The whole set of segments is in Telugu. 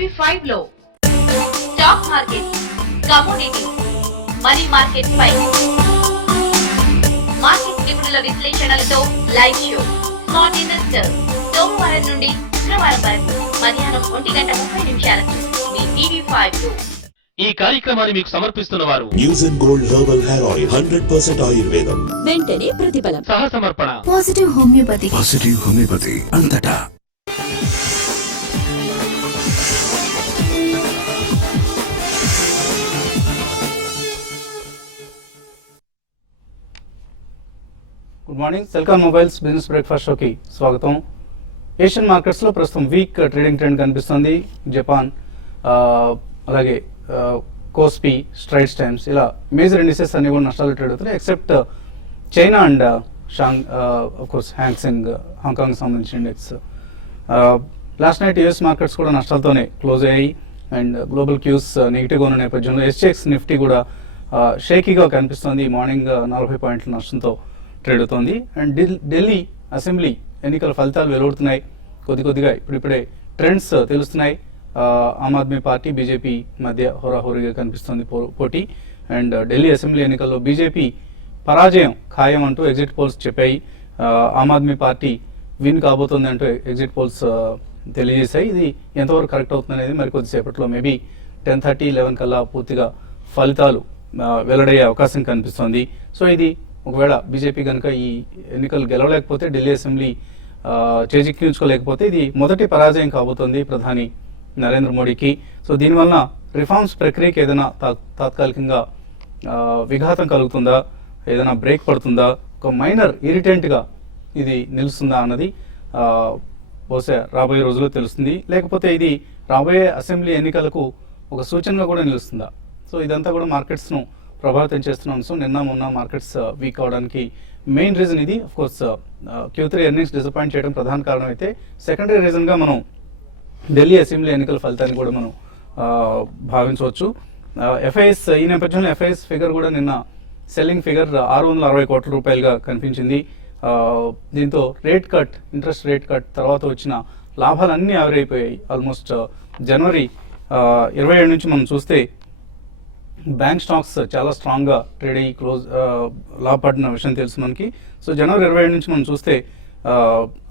టీవీ5 లో stock market, commodity, money market పై మార్కెట్ నిపుణుల విశ్లేషణలతో లైవ్ షో స్మార్ట్ ఇన్వెస్టర్ సోమవారం నుండి శుక్రవారం వరకు మధ్యాహ్నం 1:30 మీ టీవీ5 లో. ఈ కార్యక్రమాన్ని మీకు సమర్పిస్తున్న వారు news and gold herbal hair oil 100% ఆయుర్వేదం. వెంటనే ప్రతిఫలం. సహ సమర్పణ పాజిటివ్ హోమియోపతి అంతటా. Good morning. Celkon mobiles business breakfast షోకి స్వాగతం. ఏషియన్ మార్కెట్స్లో ప్రస్తుతం వీక్ ట్రేడింగ్ ట్రెండ్ కనిపిస్తుంది. జపాన్, అలాగే కోస్పీ, స్ట్రైట్స్ టైమ్స్, ఇలా మేజర్ ఇండిసెస్ అన్ని కూడా నష్టాలు ట్రేడ్ అవుతున్నాయి except China and course Hang Seng, Hong Kong సంబంధించిన index. Last night US markets కూడా నష్టాలతోనే క్లోజ్ అయ్యాయి అండ్ గ్లోబల్ క్యూస్ నెగిటివ్గా ఉన్న నేపథ్యంలో ఎస్జెక్స్ నిఫ్టీ కూడా షేకీగా కనిపిస్తుంది. మార్నింగ్ 40 పాయింట్ల నష్టంతో ట్రేడ్ అవుతోంది. అండ్ ఢిల్లీ అసెంబ్లీ ఎన్నికల ఫలితాలు వెలువడుతున్నాయి. కొద్దిగా ఇప్పుడిప్పుడే ట్రెండ్స్ తెలుస్తున్నాయి. ఆమ్ ఆద్మీ పార్టీ, బీజేపీ మధ్య హోరాహోరీగా కనిపిస్తుంది పోటీ. అండ్ ఢిల్లీ అసెంబ్లీ ఎన్నికల్లో బీజేపీ పరాజయం ఖాయం అంటూ ఎగ్జిట్ పోల్స్ చెప్పాయి. ఆమ్ ఆద్మీ పార్టీ విన్ కాబోతుంది అంటూ ఎగ్జిట్ పోల్స్ తెలియజేశాయి. ఇది ఎంతవరకు కరెక్ట్ అవుతుంది అనేది మరి కొద్దిసేపట్లో మేబీ 10:30-11 కల్లా పూర్తిగా ఫలితాలు వెల్లడయ్యే అవకాశం కనిపిస్తుంది. సో ఇది ఒకవేళ బీజేపీ కనుక ఈ ఎన్నికలు గెలవలేకపోతే, ఢిల్లీ అసెంబ్లీ చేజిక్కించుకోలేకపోతే ఇది మొదటి పరాజయం కాబోతోంది ప్రధాని నరేంద్ర మోడీకి. సో దీనివల్ల రిఫార్మ్స్ ప్రక్రియకి ఏదైనా తాత్కాలికంగా విఘాతం కలుగుతుందా, ఏదైనా బ్రేక్ పడుతుందా, ఒక మైనర్ ఇరిటెంట్గా ఇది నిలుస్తుందా అన్నది బహుశా రాబోయే రోజుల్లో తెలుస్తుంది. లేకపోతే ఇది రాబోయే అసెంబ్లీ ఎన్నికలకు ఒక సూచనగా కూడా నిలుస్తుందా. సో ఇదంతా కూడా మార్కెట్స్ను ప్రభావితం చేస్తున్న అంశం. నిన్న మొన్న మార్కెట్స్ వీక్ అవడానికి మెయిన్ రీజన్ ఇది. Of course Q3 earnings disappoint చేయడం ప్రధాన కారణం అయితే, సెకండరీ రీజన్గా మనం ఢిల్లీ అసెంబ్లీ ఎన్నికల ఫలితాన్ని కూడా మనం భావించవచ్చు. ఎఫ్ఐఎస్, ఈ నేపథ్యంలో ఎఫ్ఐఎస్ ఫిగర్ కూడా నిన్న సెల్లింగ్ ఫిగర్ 660 కోట్ల రూపాయలుగా కనిపించింది. దీంతో ఇంట్రెస్ట్ రేట్ కట్ తర్వాత వచ్చిన లాభాలన్నీ ఆవిరైపోయాయి. ఆల్మోస్ట్ జనవరి 27 నుంచి మనం చూస్తే బ్యాంక్ స్టాక్స్ చాలా స్ట్రాంగ్గా ట్రేడ్ అయ్యి లాభపడిన విషయం తెలుసు మనకి. సో జనవరి 27 నుంచి మనం చూస్తే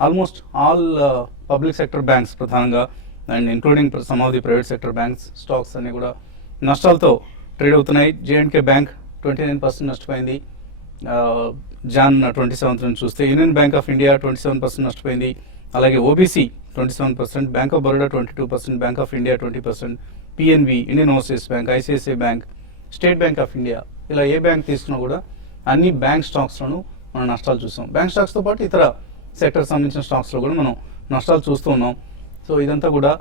almost all public sector banks ప్రధానంగా and including some of the private sector banks stocks అన్ని కూడా నష్టాలతో ట్రేడ్ అవుతున్నాయి. J&K బ్యాంక్ 29% నష్టపోయింది జాన్ 27 నుంచి చూస్తే. యూనియన్ బ్యాంక్ ఆఫ్ ఇండియా 27% నష్టపోయింది. అలాగే OBC 27%, bank of Baroda 22%, bank of India 20%, PNB, Indian overseas bank, ICICI bank, state bank of India, ఇలా ఏ బ్యాంక్ తీసుకున్నా కూడా అన్ని బ్యాంక్ స్టాక్స్లోనూ మనం నష్టాలు చూస్తాం. బ్యాంక్ స్టాక్స్తో పాటు ఇతర సెక్టర్ సంబంధించిన స్టాక్స్లో కూడా మనం నష్టాలు చూస్తూ ఉన్నాం. సో ఇదంతా కూడా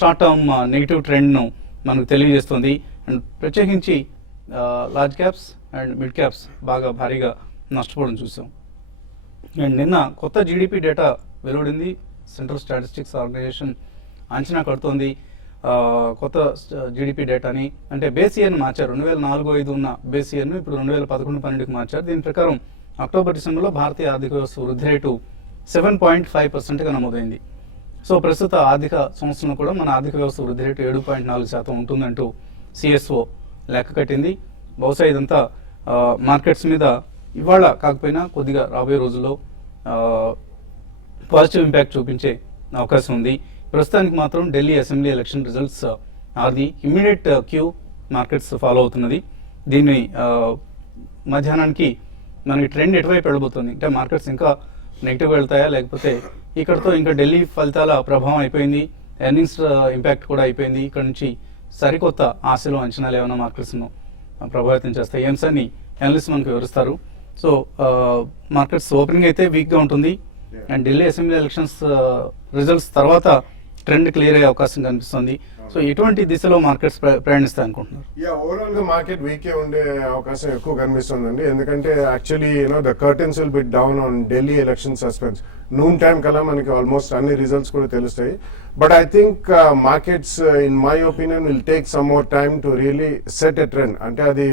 షార్ట్ టర్మ్ నెగిటివ్ ట్రెండ్ను మనకు తెలియజేస్తుంది. అండ్ ప్రత్యేకించి large caps and mid caps బాగా భారీగా నష్టపోవడం చూసాం. అండ్ నిన్న కొత్త జీడిపి డేటా వెలువడింది. సెంట్రల్ స్టాటిస్టిక్స్ ఆర్గనైజేషన్ అంచనా కడుతోంది కొత్త జీడిపి డేటాని. అంటే బేస్ ఇయర్ని మార్చారు. 2004-05 ఉన్న బేస్ ఇయర్ను ఇప్పుడు 2011-12కి మార్చారు. దీని ప్రకారం అక్టోబర్-డిసెంబర్లో భారతీయ ఆర్థిక వ్యవస్థ వృద్ధి రేటు 7.5%గా నమోదైంది. సో ప్రస్తుత ఆర్థిక సంవత్సరంలో కూడా మన ఆర్థిక వ్యవస్థ వృద్ధి రేటు 7.4% ఉంటుందంటూ CSO లెక్క కట్టింది. బహుశా ఇదంతా మార్కెట్స్ మీద ఇవాళ కాకపోయినా కొద్దిగా రాబోయే రోజుల్లో పాజిటివ్ ఇంపాక్ట్ చూపించే అవకాశం ఉంది. ప్రస్తుతానికి మాత్రం Delhi assembly election results are the immediate cue markets follow అవుతున్నది. దీన్ని మధ్యాహ్నానికి మనకి ట్రెండ్ ఎటువైపు వెళ్ళబోతుంది అంటే మార్కెట్స్ ఇంకా నెగిటివ్ వెళ్తాయా, లేకపోతే ఇక్కడతో ఇంకా ఢిల్లీ ఫలితాల ప్రభావం అయిపోయింది, ఎర్నింగ్స్ ఇంపాక్ట్ కూడా అయిపోయింది, ఇక్కడ నుంచి సరికొత్త ఆశలు అంచనాలు ఏమైనా మార్కెట్స్ను ప్రభావితం చేస్తాయి. ఈ అంశాన్ని అనలిస్ట్ మనకు వివరిస్తారు. సో మార్కెట్స్ ఓపెనింగ్ అయితే వీక్గా ఉంటుంది and Delhi assembly elections results తర్వాత ట్రెండ్ క్లియర్ అయ్యే అవకాశం కనిపిస్తుంది. సో ఎటువంటి దిశలో మార్కెట్స్ ప్రయాణిస్తాయి అనుకుంటున్నారు? ఓవరాల్ గా మార్కెట్ వీకే ఉండే అవకాశం ఎక్కువ కనిపిస్తుందండి. ఎందుకంటే actually the curtains will be down on Delhi election suspense. Noon time కల్లా మనకి ఆల్మోస్ట్ అన్ని రిజల్ట్స్ కూడా తెలుస్తాయి. But I think markets in my opinion will take some more time to really set a trend. అంటే అది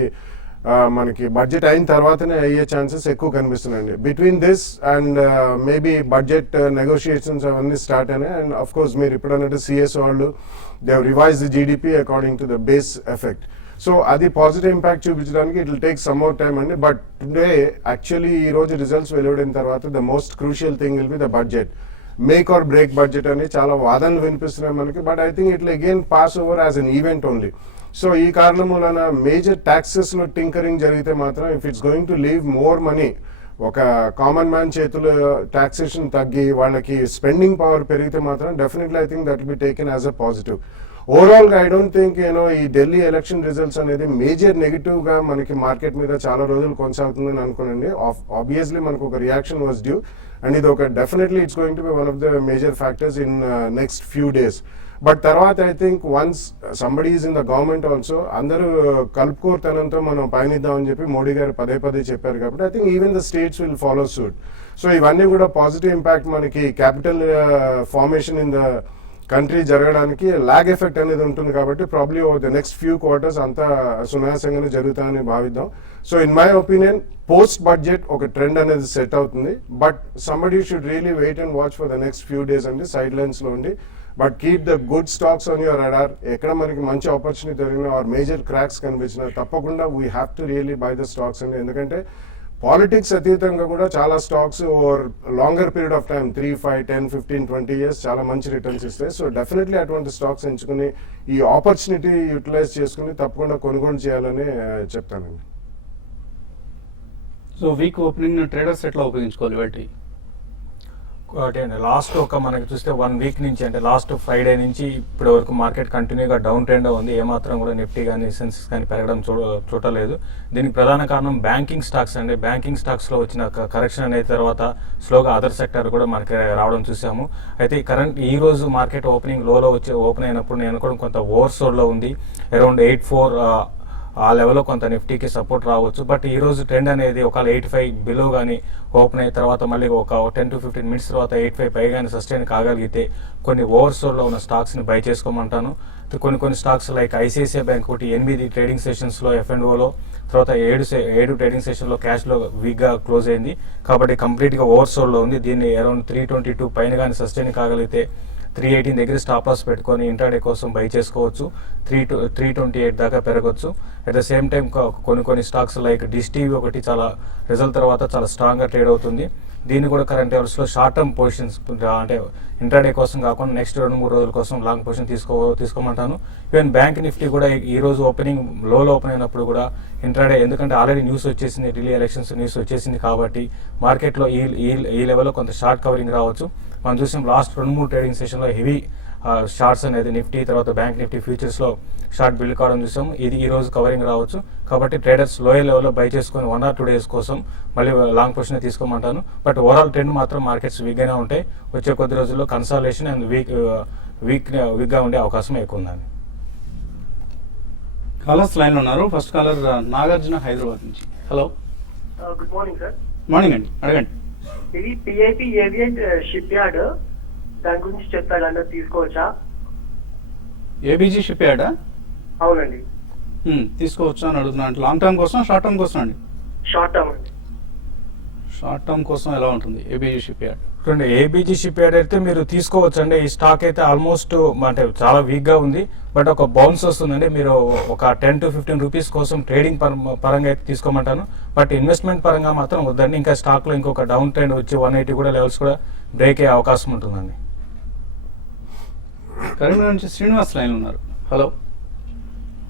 మనకి బడ్జెట్ అయిన తర్వాతనే అయ్యే ఛాన్సెస్ ఎక్కువ కనిపిస్తున్నాయండి. Between this and maybe budget negotiations అవన్నీ స్టార్ట్ అయినాయి. అండ్ అఫ్ కోర్స్ మీరు ఇప్పుడు అన్నట్టు సిఎస్ వాళ్ళు they revise the GDP according to the base effect. So అది పాజిటివ్ ఇంపాక్ట్ చూపించడానికి it will take some more time అండి. బట్ టుడే యాక్చువల్లీ ఈ రోజు రిజల్ట్స్ వెలువడిన తర్వాత the most crucial thing will be the budget. Make or break budget అని చాలా వాదనలు వినిపిస్తున్నాయి మనకి. But I think it will again pass over as an event only. So ఈ కారణం వలన మేజర్ ట్యాక్సెస్లో టింకరింగ్ జరిగితే మాత్రం if it's going to leave more money, ఒక కామన్ మ్యాన్ చేతులు టాక్సేషన్ తగ్గి వాళ్ళకి స్పెండింగ్ పవర్ పెరిగితే మాత్రం definitely I think that will be taken as a positive. ఓవరాల్గా ఐ డోంట్ థింక్ ఈ ఢిల్లీ ఎలక్షన్ రిజల్ట్స్ అనేది మేజర్ నెగిటివ్గా మనకి మార్కెట్ మీద చాలా రోజులు కొనసాగుతుందని అనుకోనండి. ఆబ్వియస్లీ మనకు ఒక రియాక్షన్ వాజ్ డ్యూ అండ్ ఇది ఒక definitely it's going to be one of the major factors in next few days. But తర్వాత I think once somebody is in the government also అందరూ కలుపుకోరుతనంతో మనం పయనిద్దామని చెప్పి మోడీ గారు పదే పదే చెప్పారు కాబట్టి I think even the states will follow suit. So ఇవన్నీ కూడా పాజిటివ్ ఇంపాక్ట్ మనకి capital formation in the country జరగడానికి లాగ్ ఎఫెక్ట్ అనేది ఉంటుంది కాబట్టి probably over the next few quarters అంతా సునాయాసంగానే జరుగుతాయని భావిద్దాం. So in my opinion post budget ఒక ట్రెండ్ అనేది సెట్ అవుతుంది. But somebody should really wait and watch for the next few days అండి సైడ్ లైన్స్లో ఉండి. But keep the good stocks on your radar. ఎక్కడ మనకి మంచి ఆపర్చునిటీ దొరికినా ఆర్ మేజర్ క్రాక్స్ కనిపించినా తప్పకుండా we have to really by the stocks అండి. ఎందుకంటే పాలిటిక్స్ అతీతంగా కూడా చాలా stocks over longer period of time 3, 5, 10, 15, 20 years చాలా మంచి రిటర్న్స్ ఇస్తాయి. సో డెఫినెట్లీ అటువంటి స్టాక్స్ ఎంచుకుని ఈ ఆపర్చునిటీ యూటిలైజ్ చేసుకుని తప్పకుండా కొనుగోలు చేయాలని చెప్తానండి. సో వీక్ ఓపెనింగ్ ట్రేడర్స్ ఎట్లా ఉపయోగించుకోవాలి వాటి? అంటే లాస్ట్ ఒక మనకి చూస్తే 1 వీక్ నుంచి అంటే లాస్ట్ ఫ్రైడే నుంచి ఇప్పటి వరకు మార్కెట్ కంటిన్యూగా డౌన్ ట్రెండ్ ఉంది. ఏమాత్రం కూడా నిఫ్టీ కానీ సెన్సెక్స్ కానీ పెరగడం చూడలేదు. దీనికి ప్రధాన కారణం బ్యాంకింగ్ స్టాక్స్ అండి. బ్యాంకింగ్ స్టాక్స్లో వచ్చిన కరెక్షన్ అనేది తర్వాత స్లోగా అదర్ సెక్టర్ కూడా మనకి రావడం చూసాము. అయితే ఈ రోజు మార్కెట్ ఓపెనింగ్ లోలో వచ్చి ఓపెన్ అయినప్పుడు నేను అనుకోవడం కొంత ఓవర్సోల్డ్లో ఉంది. అరౌండ్ 84 ఆ లెవెల్లో కొంత నిఫ్టీకి సపోర్ట్ రావచ్చు. బట్ ఈ రోజు ట్రెండ్ అనేది ఒకవేళ 85 బిలో కానీ ఓపెన్ అయిన తర్వాత మళ్ళీ ఒక 10 to 15 మినిట్స్ తర్వాత 85 పైగానే సస్టైన్ కాగలిగితే కొన్ని ఓవర్సోల్డ్లో ఉన్న స్టాక్స్ని బై చేసుకోమంటాను. కొన్ని స్టాక్స్ లైక్ ఐసిఐసిఐ బ్యాంక్ ఒకటి 8 ట్రేడింగ్ సెషన్స్లో F&Oలో తర్వాత 7 ట్రేడింగ్ సెషన్లో క్యాష్లో వీక్గా క్లోజ్ అయింది కాబట్టి కంప్లీట్గా ఓవర్సోల్డ్లో ఉంది. దీన్ని అరౌండ్ 322 పైన కానీ సస్టైన్ కాగలిగితే 318 దగ్గర స్టాప్ లాస్ పెట్టుకొని ఇంట్రాడే కోసం బై చేసుకోవచ్చు. 328 దాకా పెరగవచ్చు. అట్ ద సేమ్ టైం కొన్ని స్టాక్స్ లైక్ డిష్ టీవీ ఒకటి చాలా రిజల్ట్ తర్వాత చాలా స్ట్రాంగ్గా ట్రేడ్ అవుతుంది. దీన్ని కూడా కరెంట్ లెవెల్స్లో షార్ట్ టర్మ్ పొజిషన్స్ అంటే ఇంట్రాడే కోసం కాకుండా నెక్స్ట్ 2-3 రోజుల కోసం లాంగ్ పొజిషన్ తీసుకోమంటాను. ఈవెన్ బ్యాంక్ నిఫ్టీ కూడా ఈ రోజు ఓపెనింగ్ లోలో ఓపెన్ అయినప్పుడు కూడా ఇంట్రాడే, ఎందుకంటే ఆల్రెడీ న్యూస్ వచ్చేసింది, ఢిల్లీ ఎలక్షన్స్ న్యూస్ వచ్చేసింది కాబట్టి మార్కెట్లో ఈ లెవెల్లో కొంత షార్ట్ కవరింగ్ రావచ్చు. మనం చూసాం లాస్ట్ 2-3 ట్రేడింగ్ సెషన్లో హెవీ షార్ట్స్ అనేది నిఫ్టీ తర్వాత బ్యాంక్ నిఫ్టీ ఫ్యూచర్స్లో షార్ట్ బిల్డ్ కావడం చూసాం. ఇది ఈ రోజు కవరింగ్ రావచ్చు కాబట్టి ట్రేడర్స్ లోయర్ లెవెల్లో బై చేసుకొని 1 or 2 days కోసం మళ్ళీ లాంగ్ పొజిషన్ తీసుకోమంటాను. బట్ ఓవరాల్ ట్రెండ్ మాత్రం మార్కెట్స్ వీక్గానే ఉంటాయి. వచ్చే కొద్ది రోజుల్లో కన్సాలిడేషన్ అండ్ వీక్గా ఉండే అవకాశం ఎక్కువ ఉందండి. కాలర్స్ లైన్లో ఉన్నారు. ఫస్ట్ కాలర్ నాగార్జున హైదరాబాద్ నుంచి. Hello, good morning sir. Morning అండి, అడగండి. ఇది పిఐపి ఏవియన్ షిప్ యార్డ్, దాని గురించి చెప్తాను, తీసుకోవచ్చా? ఏబీజీ షిప్ యార్డా? అవునండి. తీసుకోవచ్చా అని అడుగుతున్నా. అంటే లాంగ్ టర్మ్ కోసం షార్ట్ టర్మ్ కోసం అండి? షార్ట్ టర్మ్ అండి. షార్ట్ టర్మ్ కోసం ఎలా ఉంటుంది ఏబీజీ షిప్ యార్డ్? చూడండి, ఏబీజీ షిప్ యార్డ్ అయితే మీరు తీసుకోవచ్చు అండి. ఈ స్టాక్ అయితే ఆల్మోస్ట్ అంటే చాలా వీక్గా ఉంది. బట్ ఒక బౌన్స్ వస్తుందండి. మీరు ఒక 10 to 15 రూపీస్ కోసం ట్రేడింగ్ పరంగా అయితే తీసుకోమంటాను. బట్ ఇన్వెస్ట్మెంట్ పరంగా మాత్రం వద్దండి. ఇంకా స్టాక్లో ఇంకొక డౌన్ ట్రెండ్ వచ్చి 180 కూడా లెవెల్స్ కూడా బ్రేక్ అయ్యే అవకాశం ఉంటుందండి. కరీంనగర్ నుంచి శ్రీనివాస్ లైన్ ఉన్నారు. హలో.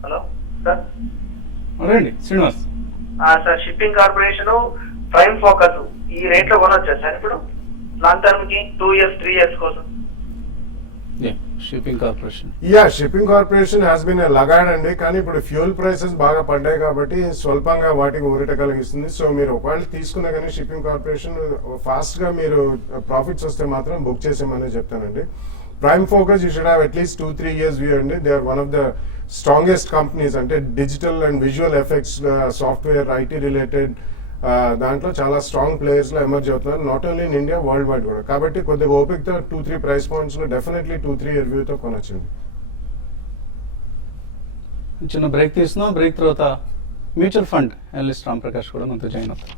Hello sir. అడగండి Srinivas. Sir, shipping corporation prime focus ఈ రేట్ లో కొనొచ్చా సార్ ఇప్పుడు లాంగ్ టర్మ్ కి 2 years 3 years కోసం? Shipping corporation shipping corporation has been laggard అండి. కానీ ఇప్పుడు ఫ్యూల్ ప్రైసెస్ బాగా పడ్డాయి కాబట్టి స్వల్పంగా వాటికి ఊరట కలిగిస్తుంది. సో మీరు ఒకవేళ తీసుకున్నా కానీ షిప్పింగ్ కార్పొరేషన్ ఫాస్ట్ గా మీరు ప్రాఫిట్స్ వస్తే మాత్రం బుక్ చేసేమని చెప్తానండి. Prime focus you should have at least 2-3 years view అండి. They are one of the strongest companies. అంటే digital and visual effects, software, IT related దాంట్లో చాలా స్ట్రాంగ్ ప్లేయర్స్ లో ఎమర్జ్ అవుతున్నారు. Not only in India, worldwide కూడా. కాబట్టి కొద్దిగా ఓపికతో 2-3 ప్రైస్ పాయింట్స్ లో డెఫినెట్లీ 2-3 year వ్యూతో కొనొచ్చండి. చిన్న బ్రేక్ తీసుకున్నాం. బ్రేక్ తర్వాత mutual fund analyst Ram Prakash కూడా మనతో జాయిన్ అవుతారు.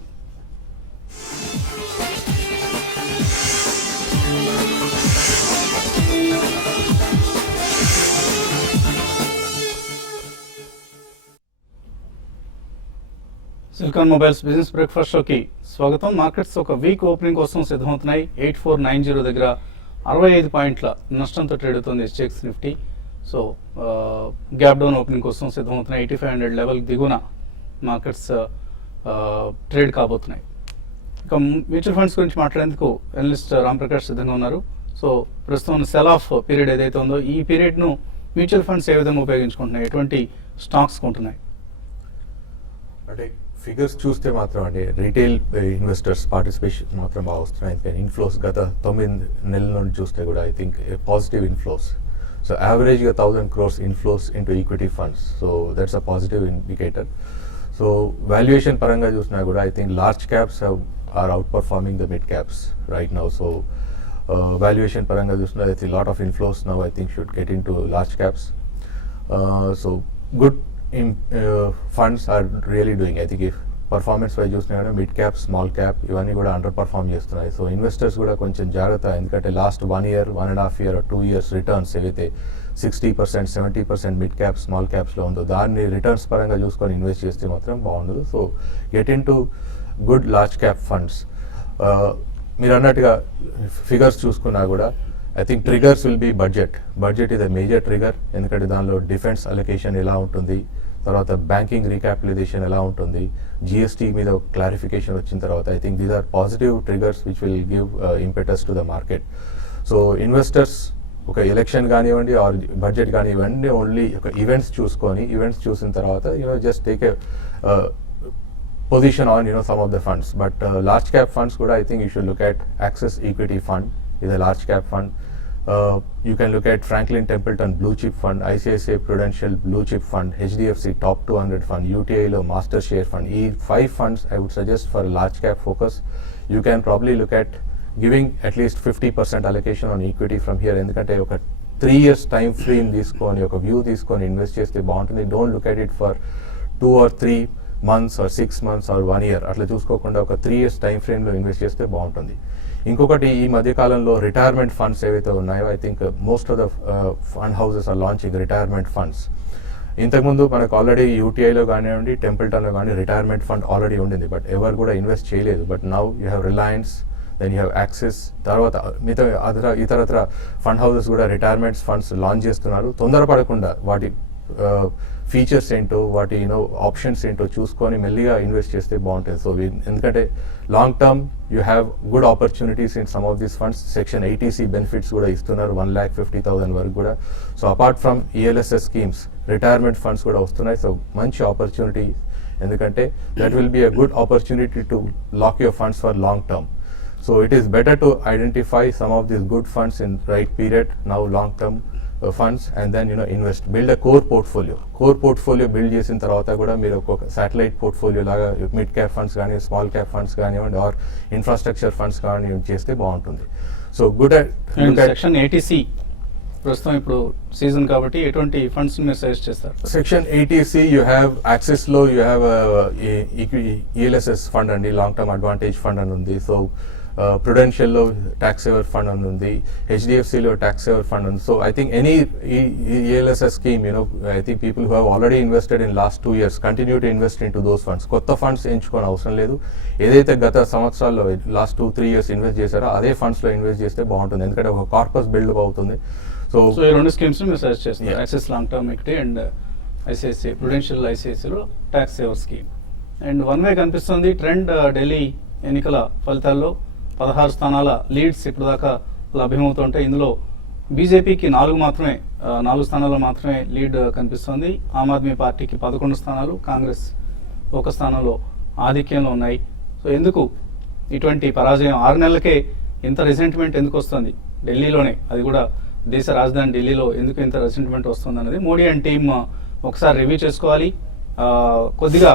సిలికాన్ మొబైల్స్ బిజినెస్ బ్రేక్ఫాస్ట్ షోకి స్వాగతం. మార్కెట్స్ ఒక వీక్ ఓపెనింగ్ కోసం సిద్ధమవుతున్నాయి. 8490 దగ్గర 65 పాయింట్ల నష్టంతో ట్రేడ్ అవుతుంది SGX Nifty. So gap down opening కోసం సిద్ధమవుతున్నాయి. 8500 లెవెల్ దిగున మార్కెట్స్ ట్రేడ్ కాబోతున్నాయి. ఇక మ్యూచువల్ ఫండ్స్ గురించి మాట్లాడేందుకు అనలిస్ట్ రామ్ ప్రకాష్ సిద్ధంగా ఉన్నారు. సో ప్రస్తుతం సెల్ ఆఫ్ పీరియడ్ ఏదైతే ఉందో ఈ పీరియడ్ను మ్యూచువల్ ఫండ్స్ ఏ విధంగా ఉపయోగించుకుంటున్నాయి, ఎటువంటి స్టాక్స్ కొంటున్నాయి? అంటే ఫిగర్స్ చూస్తే మాత్రం అంటే రీటైల్ ఇన్వెస్టర్స్ పార్టిసిపేషన్ మాత్రం బాగా వస్తున్నాయి. ఎందుకంటే ఇన్ఫ్లోస్ గత 9 నెలల నుండి చూస్తే కూడా I think positive inflows. So యావరేజ్గా 1000 crores inflows into equity funds. So that's a positive indicator. So valuation పరంగా చూసినా కూడా I think large caps are outperforming the mid caps right now. So valuation పరంగా చూసినా I think lot of inflows now I think should get in to large caps. So good funds are really doing. I think if performance wise చూసినా కూడా మిడ్ క్యాప్, స్మాల్ క్యాప్ ఇవన్నీ కూడా అండర్ పర్ఫార్మ్ చేస్తున్నాయి. సో ఇన్వెస్టర్స్ కూడా కొంచెం జాగ్రత్త, ఎందుకంటే last 1 year, 1.5 year, 2 years returns ఏవైతే 60%, 70% మిడ్ క్యాప్, స్మాల్ క్యాప్స్లో ఉందో దాన్ని రిటర్న్స్ పరంగా చూసుకొని ఇన్వెస్ట్ చేస్తే మాత్రం బాగుండదు. So get in to good large cap funds. మీరు అన్నట్టుగా ఫిగర్స్ చూసుకున్నా కూడా I think triggers will be budget is a major trigger. ఎందుకంటే దానిలో డిఫెన్స్ అలొకేషన్ ఎలా ఉంటుంది, తర్వాత బ్యాంకింగ్ రీక్యాపిటలైజేషన్ ఎలా ఉంటుంది, జిఎస్టీ మీద క్లారిఫికేషన్ వచ్చిన తర్వాత I think these are positive triggers which will give impetus to the market. So investors ఒక ఎలక్షన్ కానివ్వండి ఆర్ బడ్జెట్ కానివ్వండి ఓన్లీ ఒక ఈవెంట్స్ చూసిన తర్వాత just take a position on some of the funds. But large cap funds kuda I think you should look at Access Equity Fund is a large cap fund. You can look at Franklin Templeton Blue Chip Fund, ICICI Prudential Blue Chip Fund, HDFC Top 200 Fund, UTI lo Master Share Fund. These 5 funds I would suggest for a large cap focus. You can probably look at giving at least 50% allocation on equity from here. Endukante oka 3 years time frame తీసుకొని ఒక వ్యూ తీసుకొని ఇన్వెస్ట్ చేస్తే బాగుంటుంది. Don't look at it for 2 or 3 months or 6 months or 1 year. అట్లా చూసుకోకుండా ఒక 3 years టైం ఫ్రేమ్లో ఇన్వెస్ట్ చేస్తే బాగుంటుంది. ఇంకొకటి ఈ మధ్యకాలంలో రిటైర్మెంట్ ఫండ్స్ ఏవైతే ఉన్నాయో I think most of the fund houses are launching retirement funds. ఇంతకుముందు మనకు ఆల్రెడీ యూటీఐలో కానివ్వండి, టెంపుల్టన్లో కానీ రిటైర్మెంట్ ఫండ్ ఆల్రెడీ ఉండింది, బట్ ఎవరు కూడా ఇన్వెస్ట్ చేయలేదు. But now you have Reliance, then you have Axis, తర్వాత మిగతా ఇతరత్ర ఫండ్ హౌసెస్ కూడా రిటైర్మెంట్ ఫండ్స్ లాంచ్ చేస్తున్నారు. తొందరపడకుండా వాటి ఫీచర్స్ ఏంటో, వాటి ఆప్షన్స్ ఏంటో చూసుకొని మెల్లిగా ఇన్వెస్ట్ చేస్తే బాగుంటుంది. సో ఎందుకంటే long term you have good opportunities in some of these funds. Section 80C benefits కూడా ఇస్తున్నారు 1,50,000 వరకు కూడా. So apart from ELSS schemes retirement funds కూడా వస్తున్నాయి. సో మంచి ఆపర్చునిటీ, ఎందుకంటే that will be a good opportunity to lock your funds for long term. So it is better to identify some of these good funds in right period, now long term funds, and then invest, build a core portfolio build చేసిన తర్వాత కూడా మీరు ఒక సాటిలైట్ పోర్ట్ఫోలియో లాగా మిడ్ క్యాప్ ఫండ్స్ కానీ, స్మాల్ క్యాప్ ఫండ్స్ కానివ్వండి, ఆర్ ఇన్ఫ్రాస్ట్రక్చర్ ఫండ్స్ కానీ చేస్తే బాగుంటుంది. సో గుడ్ సెక్షన్ 80C ప్రస్తుతం ఇప్పుడు సీజన్ కాబట్టి ఎటువంటి ఫండ్స్ మీరు సజెస్ట్ చేస్తారు? Section 80C you have axis లో యూ హ్యావ్ ELSS ఫండ్ అండి, లాంగ్ టర్మ్ అడ్వాంటేజ్ ఫండ్ అని ఉంది. సో ప్రుడెన్షియల్లో ట్యాక్స్ సేవర్ ఫండ్ అని ఉంది, HDFCలో ట్యాక్స్ సేవర్ ఫండ్ ఉంది. So I think any ELSS scheme I think people who have already invested in last 2 years continue to invest in to those funds. కొత్త ఫండ్స్ ఎంచుకోని అవసరం లేదు. ఏదైతే గత సంవత్సరాల్లో లాస్ట్ 2-3 years ఇన్వెస్ట్ చేశారో అదే ఫండ్స్లో ఇన్వెస్ట్ చేస్తే బాగుంటుంది, ఎందుకంటే ఒక కార్పస్ బిల్డ్ అవుతుంది. సో ఈ రెండు స్కీమ్స్ మీరు సజెస్ట్ చేస్తున్నారు, Axis long term equity and ICICI Prudential ICICIలో tax saver scheme. And one way కనిపిస్తుంది ట్రెండ్. ఢిల్లీ ఎన్నికల ఫలితాల్లో 16 స్థానాల లీడ్స్ ఇప్పుడు దాకా లభ్యమవుతుంటే ఇందులో బీజేపీకి 4 స్థానాల్లో మాత్రమే లీడ్ కనిపిస్తుంది. ఆమ్ ఆద్మీ పార్టీకి 11 స్థానాలు, కాంగ్రెస్ 1 స్థానంలో ఆధిక్యంలో ఉన్నాయి. సో ఎందుకు ఇటువంటి పరాజయం? 6 నెలలకే ఇంత రిసెంట్మెంట్ ఎందుకు వస్తుంది ఢిల్లీలోనే, అది కూడా దేశ రాజధాని ఢిల్లీలో ఎందుకు ఇంత రిసెంట్మెంట్ వస్తుంది అనేది మోడీ అండ్ టీమ్ ఒకసారి రివ్యూ చేసుకోవాలి. కొద్దిగా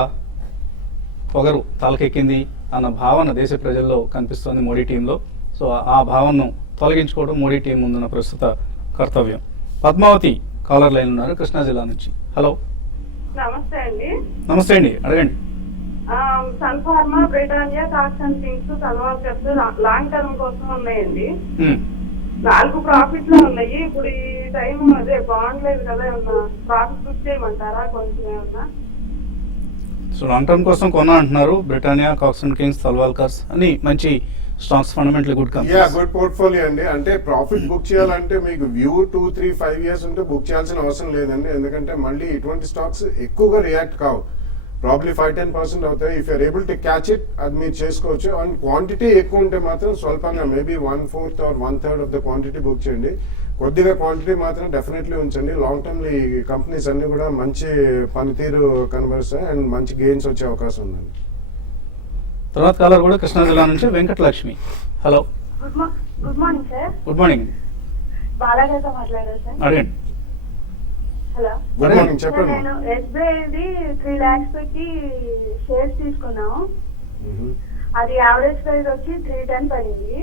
పొగరు తలకెక్కింది అన్న భావన దేశ ప్రజల్లో కనిపిస్తుంది మోడీ టీంలో. సో ఆ భావనను తొలగించుకోవడం మోడీ టీం ముందున్న ప్రస్తుత కర్తవ్యం. పద్మావతి కాలర్ లైన్ ఉన్నారు కృష్ణా జిల్లా నుంచి. హలో. నమస్తే అండి. నమస్తే అండి, అడగండి. Sun Pharma, Britannia, Cox and Kings, సల్వార్ కప్స్ లాంగ్ టర్మ్ కోసం ఉన్నాయండి. 4 ప్రాఫిట్ లో ఉన్నాయి. ఇప్పుడు ఈ టైం అదే బాగుండలేదు కదా, ఏమన్నా ప్రాఫిట్ బుక్ చేయమంటారా కొంచెం ఏమన్నా? సో లాంగ్ టర్మ్ కోసం కొన్నా అంటున్నారు. బ్రిటానియా, కాక్స్ అండ్ కింగ్స్, సల్వాల్కర్స్ అని మంచి stocks, fundamental good companies. Good portfolio అండి. అంటే ప్రాఫిట్ బుక్ చేయాలంటే మీకు వ్యూ 2, 3, 5 years ఉంటే బుక్ చేయాల్సిన అవసరం లేదండి. ఎందుకంటే మళ్ళీ ఇటువంటి స్టాక్స్ ఎక్కువగా రియాక్ట్ కావు. ప్రాబ్లీ 5-10% అవుతాయి. If you're able to catch it, అది మీరు చేసుకోవచ్చు. అండ్ క్వాంటిటీ ఎక్కువ ఉంటే మాత్రం స్వల్పంగా maybe 1/4 or 1/3 of the quantity book చేయండి. కొద్దిగా క్వాంటిటీ మాత్రం డెఫినెట్లీ ఉంచండి. లాంగ్ టర్మ్ ఈ కంపెనీస్ అన్ని కూడా మంచి పనితీరు కనబరుస్తాయి అండ్ మంచి గెయిన్స్ వచ్చే అవకాశం ఉందండి. తర్వాత కాలర్ కూడా కృష్ణా జిల్లా నుంచి Venkatalakshmi. Hello, good morning sir. Good morning. బాలాగారితో మాట్లాడారు సార్. అడగండి. హలో, గుడ్ మార్నింగ్, చెప్పండి. నేను SBIది 3 lakhs పెట్టి షేర్స్ తీసుకున్నాము. అది యావరేజ్ ప్రైస్ వచ్చి 310 పడింది.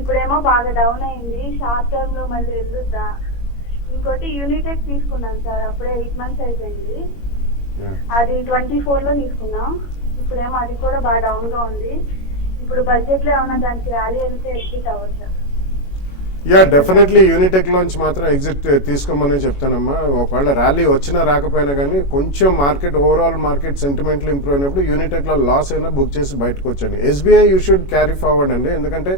ఇప్పుడేమో బాగా డౌన్ అయింది. షార్ట్ టర్మ్ లో మళ్ళీ వెళ్ళొద్దా? ఇంకోటి యూనిటెక్ తీసుకున్నాను సార్, అప్పుడే 8 months అయిపోయింది. అది 24 లో తీసుకున్నాం. ఇప్పుడేమో అది కూడా బాగా డౌన్ గా ఉంది. ఇప్పుడు బడ్జెట్ లో ఏమన్నా దానికి ర్యాలీ వెళ్తే ఎగ్జిట్ అవ్వచ్చు? డెఫినెట్లీ యూనిటెక్ లోంచి మాత్రం ఎగ్జిట్ తీసుకోమని చెప్తానమ్మా. ఒకవేళ ర్యాలీ వచ్చినా రాకపోయినా కానీ కొంచెం మార్కెట్ ఓవరాల్ మార్కెట్ సెంటిమెంట్లు ఇంప్రూవ్ అయినప్పుడు యూనిటెక్ లో లాస్ అయినా బుక్ చేసి బయటకు వచ్చండి. SBI you should carry forward అండి. ఎందుకంటే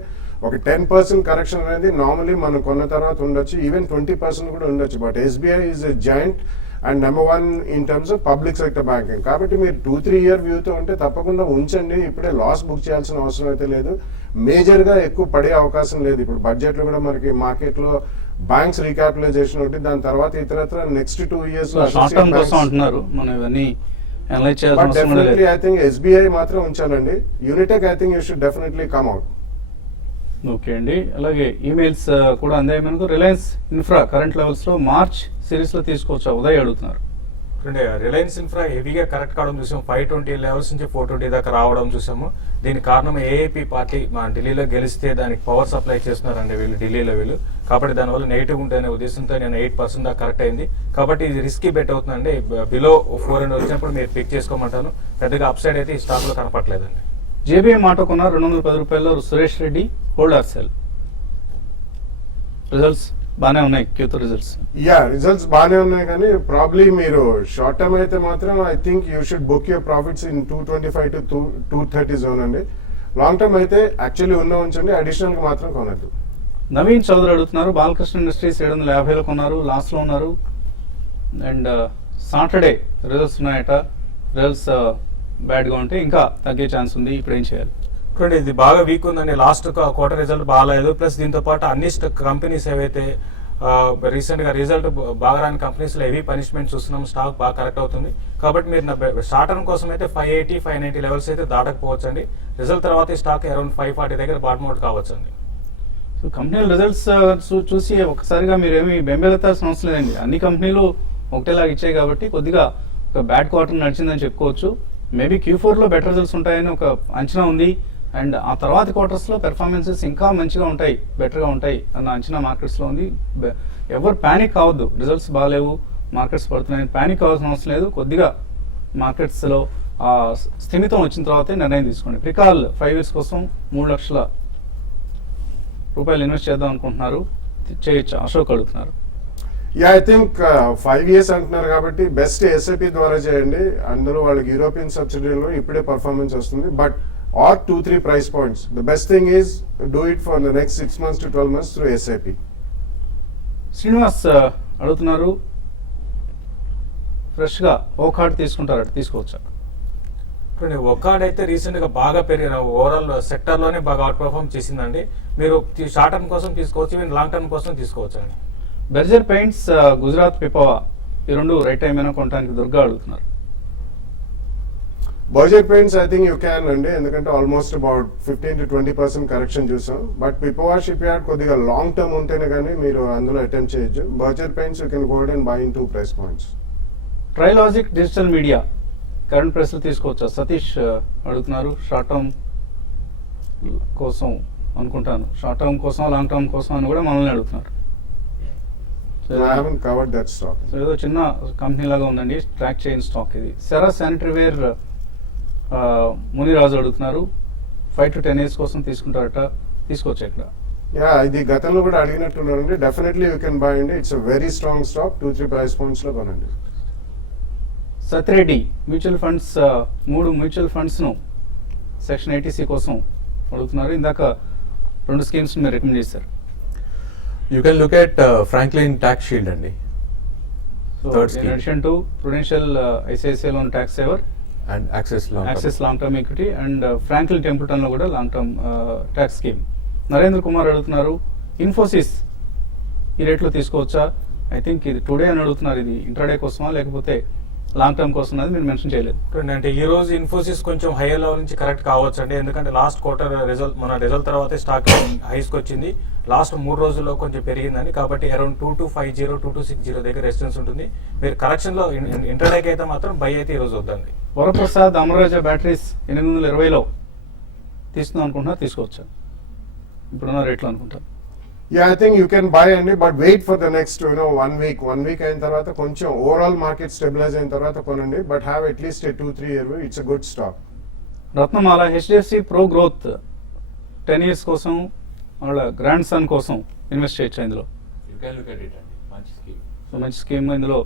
ఒక 10% కరెక్షన్ అనేది నార్మలీ మనం కొన్న తర్వాత ఉండొచ్చు, ఈవెన్ 20% కూడా ఉండొచ్చు. But SBI is a joint and number 1 in terms of public sector banking. కాబట్టి మీరు 2-3 year వ్యూతో ఉంటే తప్పకుండా ఉంచండి. ఇప్పుడే లాస్ బుక్ చేయాల్సిన అవసరం అయితే లేదు. మేజర్గా ఎక్కువ పడే అవకాశం లేదు. ఇప్పుడు బడ్జెట్లో కూడా మనకి మార్కెట్లో బ్యాంక్స్ రీక్యాపిటలైజేషన్ ఒకటి, దాని తర్వాత ఇతరత్ర నెక్స్ట్ 2 years షార్ట్ టర్మ్ కోసం అంటున్నారు. మనం ఇవన్నీ అనలైజ్ చేయాల్సిన అవసరం లేదు. డెఫినెట్లీ ఐ థింక్ SBI మాత్రం ఉంచాలండి. Unitech I think you should definitely come out. Okay అండి. అలాగే ఈమెయిల్స్ కూడా అందాయి మనకు. రిలయన్స్ ఇన్ఫ్రా కరెంట్ లెవెల్స్ లో మార్చ్ సిరీస్ లో తీసుకోవచ్చా? ఉదయ్ అడుగుతున్నారు. రిలయన్స్ ఇన్ఫ్రా హెవీగా కరెక్ట్ కావడం చూసాము. 520 లెవెల్స్ నుంచి 420 దాకా రావడం చూసాము. దీనికి కారణం AAP పార్టీ మన ఢిల్లీలో గెలిస్తే దానికి పవర్ సప్లై చేస్తున్నారండి వీళ్ళు ఢిల్లీలో వీళ్ళు. కాబట్టి దానివల్ల నెగిటివ్ ఉంటేనే ఉద్దేశంతో నేను 8% దాకా కరెక్ట్ అయింది. కాబట్టి ఇది రిస్కీ బెట్ అవుతుందండి. బిలో 400 వచ్చినప్పుడు మీరు పిక్ చేసుకోమంటాను. పెద్దగా అప్ సైడ్ అయితే ఈ స్టాక్ లో కనపట్లేదండి. JBM ఆటో కొన్న 210 రూపాయల్లో Suresh Reddy, hold are cell. Results బాగానే ఉన్నాయి, Q2 రిజల్ట్స్. రిజల్ట్స్ బాగానే ఉన్నాయి కానీ ప్రాబ్లీ మీరు షార్ట్ టర్మ్ అయితే మాత్రం I think you should book your profits in 225 to 230 zone అండి. లాంగ్ టర్మ్ అయితే యాక్చువల్లీ ఉంచండి, అడిషనల్ గా మాత్రం కొనద్దు. నవీన్ చౌదరి అడుగుతున్నారు. బాలకృష్ణ ఇండస్ట్రీస్ 750లో కొన్నారు, లాస్ లో ఉన్నారు. అండ్ సాటర్డే రిజల్ట్స్ ఉన్నాయట. రిజల్ట్స్ బ్యాడ్ గా ఉంటే ఇంకా తగ్గే ఛాన్స్ ఉంది. ఇప్పుడు ఏం చేయాలి? చూడండి, ఇది బాగా వీక్ ఉందండి. లాస్ట్ క్వార్టర్ రిజల్ట్ బాగాలేదు. ప్లస్ దీంతో పాటు అన్ని కంపెనీస్ ఏవైతే రీసెంట్ గా రిజల్ట్ బాగా రాని కంపెనీస్ లో హెవీ పనిష్మెంట్ చూస్తున్నాం. స్టాక్ బాగా కరెక్ట్ అవుతుంది. కాబట్టి మీరు షార్ట్ టర్మ్ కోసం అయితే 580, 590 లెవెల్స్ అయితే దాటకపోవచ్చు అండి. రిజల్ట్ తర్వాత ఈ స్టాక్ అరౌండ్ 540 దగ్గర బాటమ్ అవుట్ కావచ్చు అండి. సో కంపెనీల రిజల్ట్స్ చూసి ఒకసారిగా మీరేమి బెంబేలెత్తాల్సిన అవసరం లేదండి. అన్ని కంపెనీలు ఒకటేలాగా ఇచ్చాయి కాబట్టి కొద్దిగా ఒక బ్యాడ్ క్వార్టర్ నడిచిందని చెప్పుకోవచ్చు. మేబీ Q4లో బెటర్ రిజల్ట్స్ ఉంటాయని ఒక అంచనా ఉంది. అండ్ ఆ తర్వాత క్వార్టర్స్లో పెర్ఫార్మెన్సెస్ ఇంకా మంచిగా ఉంటాయి, బెటర్గా ఉంటాయి అన్న అంచనా మార్కెట్స్లో ఉంది. ఎవరు ప్యానిక్ కావద్దు. రిజల్ట్స్ బాగాలేవు, మార్కెట్స్ పడుతున్నాయని ప్యానిక్ కావాల్సిన అవసరం లేదు. కొద్దిగా మార్కెట్స్లో స్థిమితం వచ్చిన తర్వాతే నిర్ణయం తీసుకోండి. ప్రికాల్ 5 years కోసం 3 లక్షల రూపాయలు ఇన్వెస్ట్ చేద్దాం అనుకుంటున్నారు, చేయొచ్చా? అశోక్ అడుగుతున్నారు. ఐ థింక్ 5 years అంటున్నారు కాబట్టి బెస్ట్ SIP ద్వారా చేయండి. అందులో వాళ్ళకి యూరోపియన్ సబ్సిడీలో ఇప్పుడే పర్ఫార్మెన్స్ వస్తుంది. But are 2-3 price points. The best thing is do it for the next 6 months to 12 months through SIP. Srinivas అడుగుతున్నారు. ఫ్రెష్గా ఓ కార్డ్ తీసుకుంటారట, తీసుకోవచ్చా? చూడండి, ఒకాడ్ అయితే రీసెంట్ గా బాగా పెరిగిన ఓవరాల్ సెక్టర్ లోనే బాగా అవుట్ పర్ఫార్మ్ చేసిందండి. మీరు షార్ట్ టర్మ్ కోసం తీసుకోవచ్చు, ఈవెన్ లాంగ్ టర్మ్ కోసం తీసుకోవచ్చు అండి. బెర్జర్ పెయింట్స్, గుజరాత్ పిపవా, ఈ రెండు రైట్ టైం అయినా కొనడానికి దుర్గా అడుగుతున్నారు. Berger paints I think you can అండి. ఎందుకంటే ఆల్మోస్ట్ అబౌట్ 15 to 20% కరెక్షన్ చూసాం. బట్ పిపవా షిప్ యార్డ్ కొద్దిగా లాంగ్ టర్మ్ ఉంటేనే కానీ మీరు అందులో అటెంప్ట్ చేయొచ్చు. Berger paints you can go and buy in 2 price points. Trilogic digital media current ప్రైస్లు తీసుకోవచ్చా? సతీష్ అడుగుతున్నారు. షార్ట్ టర్మ్ కోసం అనుకుంటాను. షార్ట్ టర్మ్ కోసం, లాంగ్ టర్మ్ కోసం అని కూడా మనల్ని అడుగుతున్నారు. I haven't covered that stock. So ఏదో చిన్న కంపెనీ లాగా ఉందండి, ట్రాక్ చేయని స్టాక్ ఇది. సెరా శానిటరీ వేర్ మునిరాజు అడుగుతున్నారు, 5 to 10 years కోసం తీసుకుంటారట, తీసుకోవచ్చు ఇక్కడ. యా, ఇది గతంలో కూడా అడిగినట్టున్నారండి. డెఫినెట్లీ యూ కెన్ బై అండి. It's very strong stock. 2-3 price points లో కొనండి. సత్యరెడ్డి మ్యూచువల్ ఫండ్స్ 3 మ్యూచువల్ ఫండ్స్ను సెక్షన్ 80C కోసం అడుగుతున్నారు. ఇందాక 2 స్కీమ్స్ మీరు రికమెండ్ చేశారు. You can look at Franklin Tax Shield అండి. So Third in scheme. Addition to Prudential ICICI loan tax saver, And Access Long Term. Access long term equity and Franklin Templeton లో కూడా long term tax scheme. Narendra Kumar అడుగుతున్నారు, ఇన్ఫోసిస్ ఈ రేట్లో తీసుకోవచ్చా? ఐ థింక్ ఇది టుడే అని అడుగుతున్నారు. ఇది ఇంట్రాడే కోసమా లేకపోతే లాంగ్ టర్మ్ కోసం అనేది మీరు మెన్షన్ చేయలేదు. అంటే ఈ రోజు ఇన్ఫోసిస్ కొంచెం హైయర్ లెవెల్ నుంచి కరెక్ట్ కావచ్చు అండి, ఎందుకంటే లాస్ట్ క్వార్టర్ రిజల్ట్ మన రిజల్ట్ తర్వాత స్టాక్ హైస్కి వచ్చింది. లాస్ట్ 3 రోజుల్లో కొంచెం పెరిగిందండి, కాబట్టి అరౌండ్ 2250 2260 దగ్గర రెసిస్టెన్స్ ఉంటుంది. మీరు కరెక్షన్ లో ఇంటర్డేకి అయితే మాత్రం బై అయితే ఈ రోజు వద్దండి. వరప్రసాద్ అమరాజా బ్యాటరీస్ 820లో తీసుకుందాం అనుకుంటున్నా, తీసుకోవచ్చా ఇప్పుడున్న రేట్లో అనుకుంటాను? Yeah, I think you can buy అండి, but wait for the next 1 week అయిన తర్వాత కొంచెం ఓవరాల్ మార్కెట్ స్టెబిలైజ్ అయిన తర్వాత కొనండి. But have at least 2-3 year view. It's a good stock. Ratnamala HDFC pro growth 10 years కోసం వాళ్ళ గ్రాండ్ సన్ కోసం ఇన్వెస్ట్ చేయొచ్చు ఇందులో. You can look at it అండి, మంచి స్కీమ్. సో మంచి స్కీమ్ ఇందులో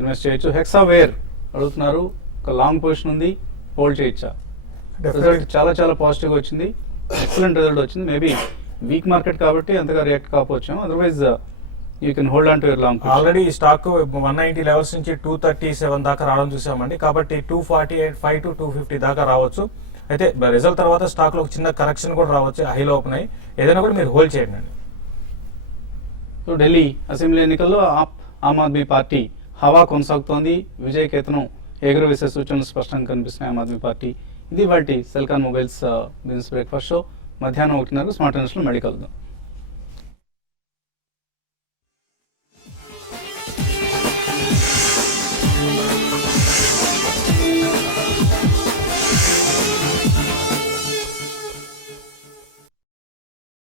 ఇన్వెస్ట్ చేయొచ్చు. హెక్సావేర్ అడుగుతున్నారు, ఒక లాంగ్ పొజిషన్ ఉంది, హోల్డ్ చేయొచ్చా? రిజల్ట్ చాలా చాలా పాజిటివ్గా వచ్చింది, ఎక్సలెంట్ రిజల్ట్ వచ్చింది. మేబీ వీక్ మార్కెట్ కాబట్టి అంతగా రియాక్ట్ కాకపోవచ్చు, otherwise you can hold on to your long. Already ఈ స్టాక్ 190 లెవెల్స్ నుంచి 237 దాకా రావడం చూసామండి, కాబట్టి 248.5 to 250 దాకా రావచ్చు. అయితే రిజల్ట్ తర్వాత స్టాక్ లో ఒక చిన్న కరెక్షన్ కూడా రావచ్చు, హైలో ఓపెన్ అయ్యి. ఏదైనా కూడా మీరు హోల్డ్ చేయండి అండి. సో ఢిల్లీ అసెంబ్లీ ఎన్నికల్లో ఆమ్ ఆద్మీ పార్టీ హవా కొనసాగుతోంది. విజయ్ కేతనం ఎగురవేసే సూచనలు స్పష్టంగా కనిపిస్తున్నాయి ఆమ్ ఆద్మీ పార్టీ. ఇది వాటి Celkon mobiles business breakfast show. మధ్యాహ్నం 1:30 స్మార్ట్ న్యూస్లో మళ్ళీ కలుద్దాం.